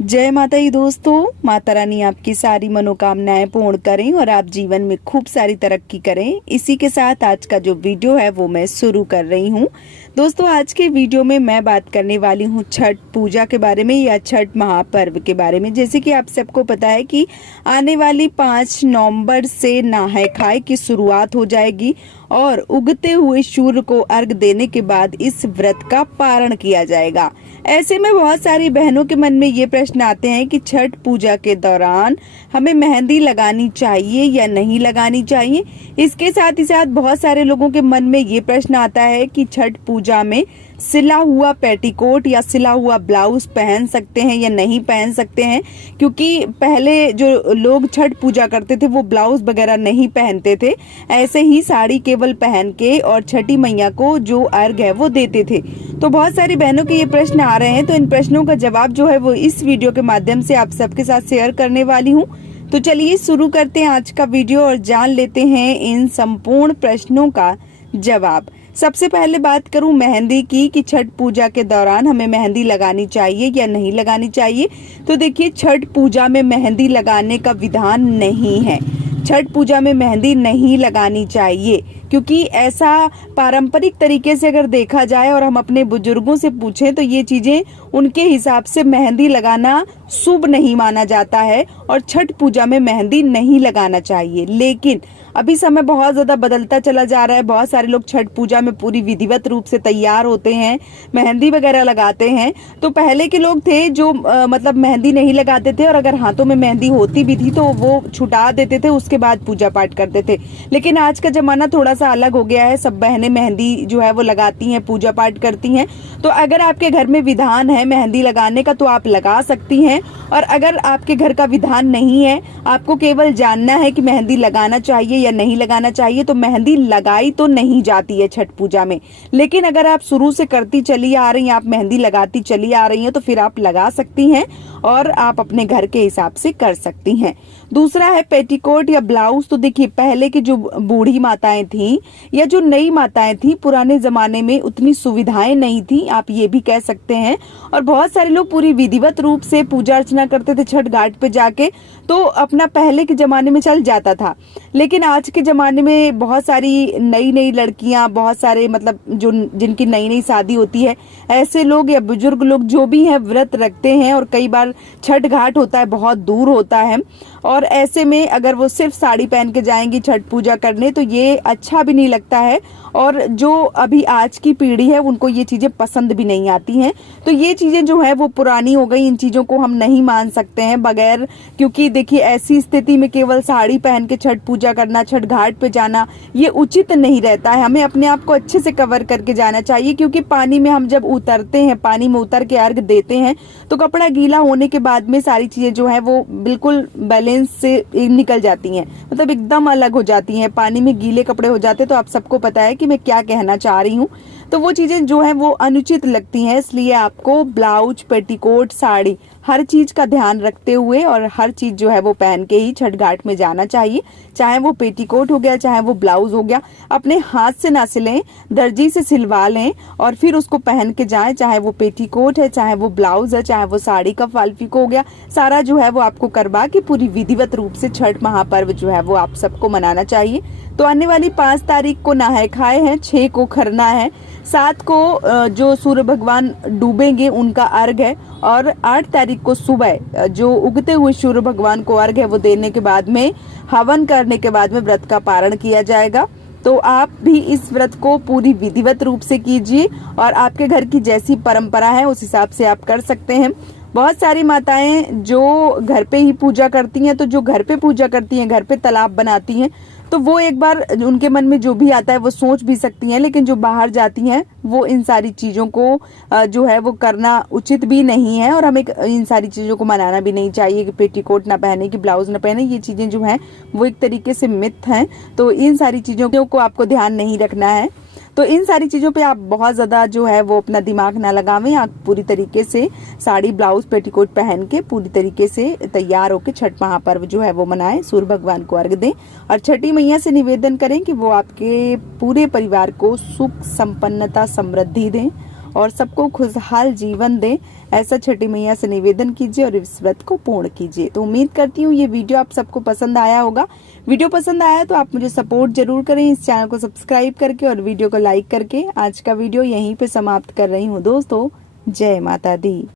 जय माता दी दोस्तों। माता रानी आपकी सारी मनोकामनाएं पूर्ण करें और आप जीवन में खूब सारी तरक्की करें। इसी के साथ आज का जो वीडियो है वो मैं शुरू कर रही हूँ। दोस्तों, आज के वीडियो में मैं बात करने वाली हूँ छठ पूजा के बारे में या छठ महापर्व के बारे में। जैसे कि आप सबको पता है कि आने वाली 5 नवंबर से नहाय खाए की शुरुआत हो जाएगी और उगते हुए सूर्य को अर्घ देने के बाद इस व्रत का पारण किया जाएगा। ऐसे में बहुत सारी बहनों के मन में ये प्रश्न आते हैं कि छठ पूजा के दौरान हमें मेहंदी लगानी चाहिए या नहीं लगानी चाहिए। इसके साथ ही साथ बहुत सारे लोगों के मन में ये प्रश्न आता है कि छठ पूजा में सिला हुआ पेटीकोट या सिला हुआ ब्लाउज पहन सकते हैं या नहीं पहन सकते हैं, क्योंकि पहले जो लोग छठ पूजा करते थे वो ब्लाउज वगैरह नहीं पहनते थे, ऐसे ही साड़ी केवल पहन के और छठी मैया को जो अर्घ है वो देते थे। तो बहुत सारी बहनों के ये प्रश्न आ रहे हैं, तो इन प्रश्नों का जवाब जो है वो इस वीडियो के माध्यम से आप सबके साथ शेयर करने वाली हूँ। तो चलिए शुरू करते हैं आज का वीडियो और जान लेते हैं इन संपूर्ण प्रश्नों का जवाब। सबसे पहले बात करूं मेहंदी की कि छठ पूजा के दौरान हमें मेहंदी लगानी चाहिए या नहीं लगानी चाहिए। तो देखिए, छठ पूजा में मेहंदी लगाने का विधान नहीं है। छठ पूजा में मेहंदी नहीं लगानी चाहिए, क्योंकि ऐसा पारंपरिक तरीके से अगर देखा जाए और हम अपने बुजुर्गों से पूछें तो ये चीजें उनके हिसाब से मेहंदी लगाना शुभ नहीं माना जाता है और छठ पूजा में मेहंदी नहीं लगाना चाहिए। लेकिन अभी समय बहुत ज्यादा बदलता चला जा रहा है। बहुत सारे लोग छठ पूजा में पूरी विधिवत रूप से तैयार होते हैं, मेहंदी वगैरह लगाते हैं। तो पहले के लोग थे जो मतलब मेहंदी नहीं लगाते थे और अगर हाथों में मेहंदी होती भी थी तो वो छुटा देते थे, उसके बाद पूजा पाठ करते थे। लेकिन आज का जमाना थोड़ा सा अलग हो गया है। सब बहनें मेहंदी जो है वो लगाती हैं, पूजा पाठ करती हैं। तो अगर आपके घर में विधान है मेहंदी लगाने का तो आप लगा सकती हैं, और अगर आपके घर का विधान नहीं है, आपको केवल जानना है कि मेहंदी लगाना चाहिए या नहीं लगाना चाहिए, तो मेहंदी लगाई तो नहीं जाती है छठ पूजा में। लेकिन अगर आप शुरू से करती चली आ रही हैं, आप मेहंदी लगाती चली आ रही हैं, तो फिर आप लगा सकती हैं और आप अपने घर के हिसाब से कर सकती हैं। दूसरा है पेटीकोट या ब्लाउज। तो देखिए, पहले की जो बूढ़ी माताएं थी या जो नई माताएं थी, पुराने जमाने में उतनी सुविधाएं नहीं थी, आप ये भी कह सकते हैं। और बहुत सारे लोग पूरी विधिवत रूप से पूजा अर्चना करते थे छठ घाट पे जाके, तो अपना पहले के जमाने में चल जाता था। लेकिन आज के जमाने में बहुत सारी नई नई लड़कियां, बहुत सारे मतलब जो जिनकी नई नई शादी होती है, ऐसे लोग या बुजुर्ग लोग जो भी हैं व्रत रखते हैं और कई बार छठ घाट होता है बहुत दूर होता है, और ऐसे में अगर वो सिर्फ साड़ी पहन के जाएंगी छठ पूजा करने तो ये अच्छा भी नहीं लगता है। और जो अभी आज की पीढ़ी है उनको ये चीजें पसंद भी नहीं आती हैं। तो ये चीजें जो है वो पुरानी हो गई, इन चीजों को हम नहीं मान सकते हैं बगैर, क्योंकि देखिए ऐसी स्थिति में केवल साड़ी पहन के छठ पूजा करना, छठ घाट पे जाना, ये उचित नहीं रहता है। हमें अपने आप को अच्छे से कवर करके जाना चाहिए, क्योंकि पानी में हम जब उतरते हैं, पानी में उतर के अर्घ देते हैं, तो कपड़ा गीला होने के बाद में सारी चीजें जो है वो बिल्कुल बैलेंस से निकल जाती हैं, मतलब एकदम अलग हो जाती हैं। पानी में गीले कपड़े हो जाते हैं। तो आप सबको पता है कि मैं क्या कहना चाह रही हूँ। तो वो चीजें जो है वो अनुचित लगती हैं। इसलिए आपको ब्लाउज, पेटीकोट, साड़ी, हर चीज का ध्यान रखते हुए और हर चीज जो है वो पहन के ही छठ घाट में जाना चाहिए। चाहे वो पेटीकोट हो गया, चाहे वो ब्लाउज हो गया, अपने हाथ से ना सिलें, दर्जी से सिलवा लें और फिर उसको पहन के जाएं। चाहे वो पेटीकोट है, चाहे वो ब्लाउज है, चाहे वो साड़ी का फालफिको हो गया, सारा जो है वो आपको करवा के पूरी विधिवत रूप से छठ महापर्व जो है वो आप सबको मनाना चाहिए। तो आने वाली 5 तारीख को नहाय खाए हैं, 6 को खरना है, 7 को जो सूर्य भगवान डूबेंगे उनका अर्घ है, और 8 तारीख को सुबह जो उगते हुए सूर्य भगवान को अर्घ है वो देने के बाद में, हवन करने के बाद में व्रत का पारण किया जाएगा। तो आप भी इस व्रत को पूरी विधिवत रूप से कीजिए और आपके घर की जैसी परंपरा है उस हिसाब से आप कर सकते हैं। बहुत सारी माताएं जो घर पे ही पूजा करती हैं, तो जो घर पे पूजा करती हैं, घर पे तालाब बनाती हैं, तो वो एक बार उनके मन में जो भी आता है वो सोच भी सकती हैं। लेकिन जो बाहर जाती हैं वो इन सारी चीजों को जो है वो करना उचित भी नहीं है, और हमें इन सारी चीजों को मनाना भी नहीं चाहिए कि पेटीकोट ना पहने, कि ब्लाउज ना पहने। ये चीजें जो हैं वो एक तरीके से मिथ हैं। तो इन सारी चीजों को आपको ध्यान नहीं रखना है। तो इन सारी चीजों पे आप बहुत ज्यादा जो है वो अपना दिमाग ना लगावें। आप पूरी तरीके से साड़ी, ब्लाउज, पेटीकोट पहन के पूरी तरीके से तैयार होकर छठ महापर्व जो है वो मनाएं, सूर्य भगवान को अर्घ दें और छठी मैया से निवेदन करें कि वो आपके पूरे परिवार को सुख, संपन्नता, समृद्धि दें और सबको खुशहाल जीवन दें, ऐसा छठी मैया से निवेदन कीजिए और इस व्रत को पूर्ण कीजिए। तो उम्मीद करती हूँ ये वीडियो आप सबको पसंद आया होगा। वीडियो पसंद आया तो आप मुझे सपोर्ट जरूर करें इस चैनल को सब्सक्राइब करके और वीडियो को लाइक करके। आज का वीडियो यहीं पे समाप्त कर रही हूँ दोस्तों। जय माता दी।